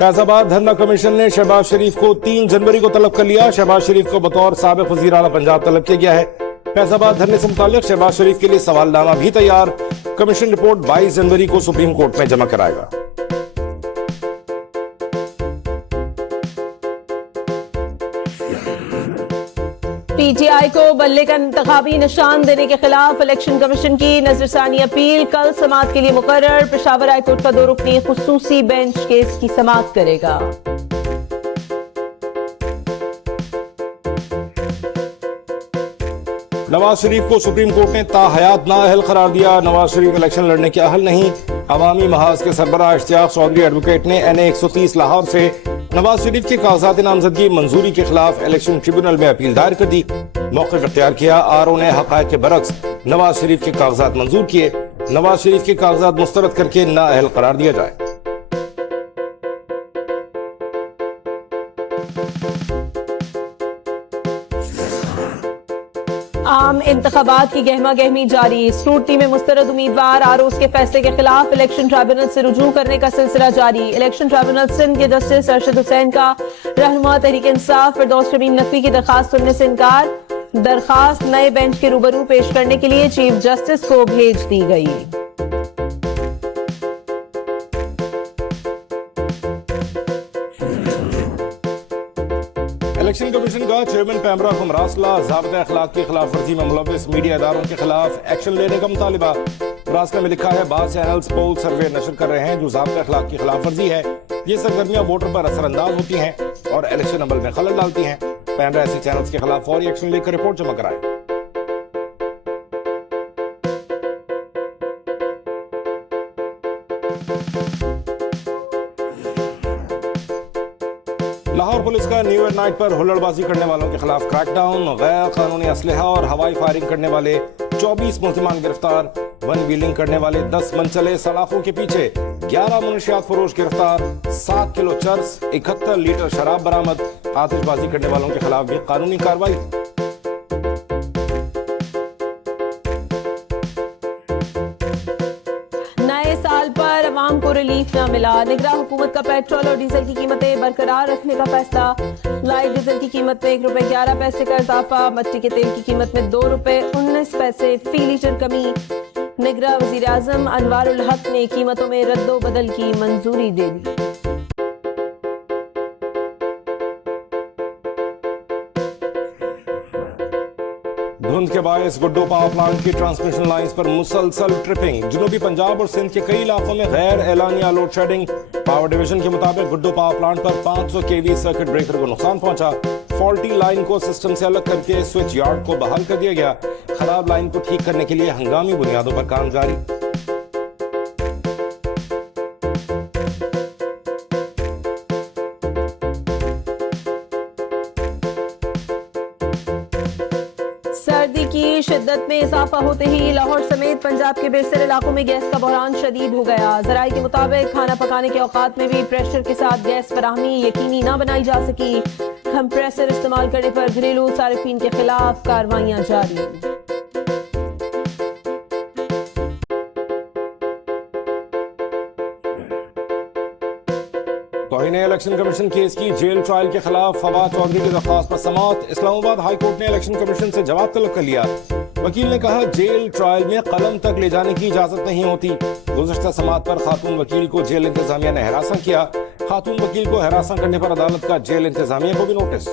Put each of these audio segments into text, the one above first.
फैजाबाद धरना कमीशन ने शहबाज शरीफ को 3 जनवरी को तलब कर लिया। शहबाज शरीफ को बतौर साबिक वज़ीर आला पंजाब तलब किया गया है। फैजाबाद धरने से मुताल्लिक शहबाज शरीफ के लिए सवालनामा भी तैयार। कमीशन रिपोर्ट 22 जनवरी को सुप्रीम कोर्ट में जमा कराएगा। पीटीआई को बल्ले का इंतखाबी निशान देने के खिलाफ इलेक्शन कमीशन की नजरसानी अपील कल समाअत के लिए मुकर्रर। पेशावर हाईकोर्ट का 2 रुकनी खुसूसी बेंच केस की समाअत करेगा। नवाज शरीफ को सुप्रीम कोर्ट ने ताहयात नाअहल करार दिया। नवाज शरीफ इलेक्शन लड़ने के अहल नहीं। अवामी महाज के सरबराह इश्तियाक चौधरी एडवोकेट ने NA 130 लाहौर से नवाज शरीफ के कागजात नामजदगी मंजूरी के खिलाफ इलेक्शन ट्रिब्यूनल में अपील दायर कर दी। मौक़िफ़ इख्तियार किया। RO ने हक़ाइक़ के बरक्स नवाज शरीफ के कागजात मंजूर किए। नवाज शरीफ के कागजात मुस्तरद करके नाअहल करार दिया जाए। आम इंतखाबात की गहमा गहमी जारी। स्क्रूटनी में मुस्तरद उम्मीदवार ROs के फैसले के खिलाफ इलेक्शन ट्रिब्यूनल से रुजू करने का सिलसिला जारी। इलेक्शन ट्रिब्यूनल सिंध के जस्टिस अरशद हुसैन का रहनुमा तहरीक इंसाफ फिरदौस शमीम नकवी की दरखास्त सुनने से इनकार। दरखास्त नए बेंच के रूबरू पेश करने के लिए चीफ जस्टिस को भेज दी गई। इलेक्शन कमीशन का चेयरमैन पैमरा को मरासला ज़ाब्ता अखलाक की खिलाफ वर्जी में मुलव्विस मीडिया इदारों के खिलाफ एक्शन लेने का मुतालिबा। मरासला में लिखा है बाद चैनल्स पोल सर्वे नशर कर रहे हैं जो ज़ाब्ता अखलाक की खिलाफ वर्जी है। ये सरगर्मियां वोटर पर असरअंदाज होती हैं और इलेक्शन अमल में खलल डालती हैं। पैमरा ऐसे चैनल्स के खिलाफ फौरी एक्शन लेकर रिपोर्ट जमा कराए। लाहौर पुलिस का न्यू ईयर नाइट पर हुल्लड़बाजी करने वालों के खिलाफ क्रैकडाउन। गैर कानूनी असलहा और हवाई फायरिंग करने वाले 24 मुल्जिमान गिरफ्तार। वन व्हीलिंग करने वाले 10 मनचले सलाखों के पीछे 11 मुनशियात फरोश गिरफ्तार। 7 किलो चर्स 71 लीटर शराब बरामद। आतिशबाजी करने वालों के खिलाफ भी कानूनी कार्रवाई। अवाम को रिलीफ न मिला। निगरान हुकूमत का पेट्रोल और डीजल की कीमतें बरकरार रखने का फैसला। लाइट डीजल की कीमत में ₹1.11 का इजाफा। मट्टी के तेल की कीमत में ₹2.19 फी लीटर कमी। निगरान वजीर आजम अनवारुल हक ने कीमतों में रद्दो बदल की मंजूरी दे दी। धुंध के बायस गुड्डो पावर प्लांट की ट्रांसमिशन लाइंस पर मुसलसल ट्रिपिंग। जनूबी पंजाब और सिंध के कई इलाकों में गैर एलानिया लोड शेडिंग। पावर डिवीजन के मुताबिक गुड्डो पावर प्लांट पर 500 kV सर्किट ब्रेकर को नुकसान पहुंचा। फॉल्टी लाइन को सिस्टम से अलग करके स्विच यार्ड को बहाल कर दिया गया। खराब लाइन को ठीक करने के लिए हंगामी बुनियादों पर काम जारी। सर्दी की शिद्दत में इजाफा होते ही लाहौर समेत पंजाब के बेशतर इलाकों में गैस का बहरान शदीद हो गया। ज़राए के मुताबिक खाना पकाने के औकात में भी प्रेशर के साथ गैस फराहमी यकीनी न बनाई जा सकी। कंप्रेसर इस्तेमाल करने पर घरेलू सारिफीन के खिलाफ कार्रवाइयां जारी। तौहीन इलेक्शन कमीशन केस की जेल ट्रायल के खिलाफ फवाद चौधरी की दरख्वास्त पर समाअत। इस्लामाबाद हाई कोर्ट ने इलेक्शन कमीशन से जवाब तलब कर लिया। वकील ने कहा जेल ट्रायल में कलम तक ले जाने की इजाजत नहीं होती। गुज़श्ता समाअत पर खातून वकील को जेल इंतजामिया ने हरासा किया। खातून वकील को हरासा करने पर अदालत का जेल इंतजामिया को भी नोटिस।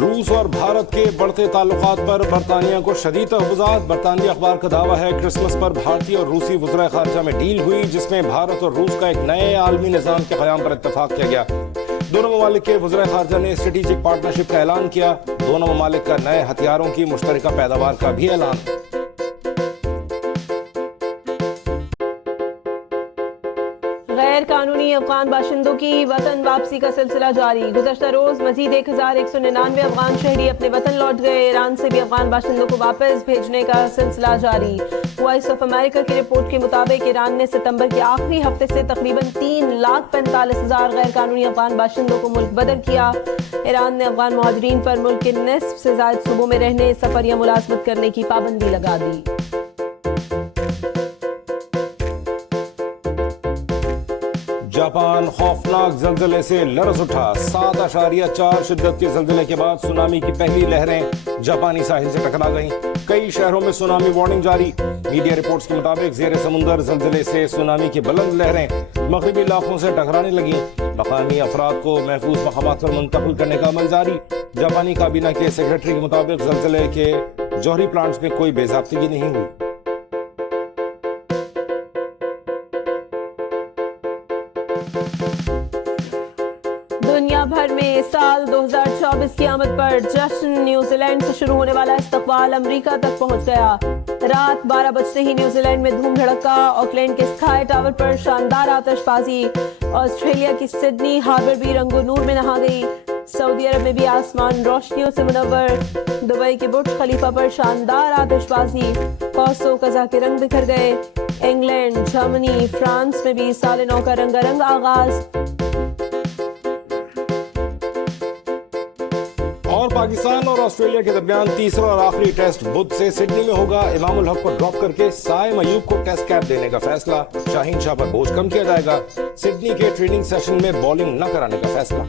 रूस और भारत के बढ़ते ताल्लुकात पर बरतानिया को शदीद तहफ़्फ़ुज़ात। बरतानवी अखबार का दावा है क्रिसमस पर भारतीय और रूसी वज़ीर ख़ारिजा में डील हुई जिसमें भारत और रूस का एक नए आलमी निज़ाम के क़याम पर इत्तफ़ाक़ किया गया। दोनों ममालिक के वज़ीर ख़ारिजा ने स्ट्रेटेजिक पार्टनरशिप का ऐलान किया। दोनों ममालिक का नए हथियारों की मुश्तरका पैदावार का भी ऐलान। गैर कानूनी अफगान बाशिंदों की वतन वापसी का सिलसिला जारी। गुज़श्ता रोज मजीद 1199 अफगान शहरी अपने वतन लौट गए। ईरान से भी अफगान बाशिंदों को वापस भेजने का सिलसिला जारी। वॉइस ऑफ अमेरिका की रिपोर्ट के मुताबिक ईरान ने सितंबर के आखिरी हफ्ते से तकरीबन 3,45,000 गैर कानूनी अफगान बाशिंदों को मुल्क बदर किया। ईरान ने अफगान मुहाजिरीन पर मुल्क के निस्फ से ज्यादा सूबों में रहने, सफर या मुलाजमत करने की पाबंदी लगा दी। जापान खौफनाक जल्जले से लरज उठा। 7.4 शिद्दत के जल्जले के बाद सुनामी की पहली लहरें जापानी साहिल से टकरा गईं। कई शहरों में सुनामी वार्निंग जारी। मीडिया रिपोर्ट्स के मुताबिक जेर समुंदर जल्जले से सुनामी की बुलंद लहरें मगरबी इलाकों से टकराने लगी। मकामी अफराद को महफूज मकामात पर मुंतकिल करने का अमल जारी। जापानी काबीना के सेक्रेटरी के मुताबिक जल्जले के जौहरी प्लांट्स में कोई बेज़ाब्तगी नहीं हुई। दुनिया भर में साल 2024 की आमद पर जश्न। न्यूजीलैंड से शुरू होने वाला इस्तकबाल अमेरिका तक पहुंच गया। रात 12 बजते ही न्यूजीलैंड में धूम धड़का। ऑकलैंड के स्काई टावर पर शानदार आतिशबाजी। ऑस्ट्रेलिया की सिडनी हार्बर भी रंगो नूर में नहा गई। सऊदी अरब में भी आसमान रोशनियों से मुनव्वर। दुबई के बुर्ज खलीफा पर शानदार आतिशबाजी। कौसो कज़ा के रंग बिखर गए। इंग्लैंड, जर्मनी, फ्रांस में भी साल नौ का रंगारंग आगाज। और पाकिस्तान और ऑस्ट्रेलिया के दरमियान तीसरा और आखिरी टेस्ट बुध से सिडनी में होगा। इमाम उल हक को ड्रॉप करके साइम अयूब को टेस्ट कैप देने का फैसला। शाहीन शाह पर बोझ कम किया जाएगा। सिडनी के ट्रेनिंग सेशन में बॉलिंग न कराने का फैसला।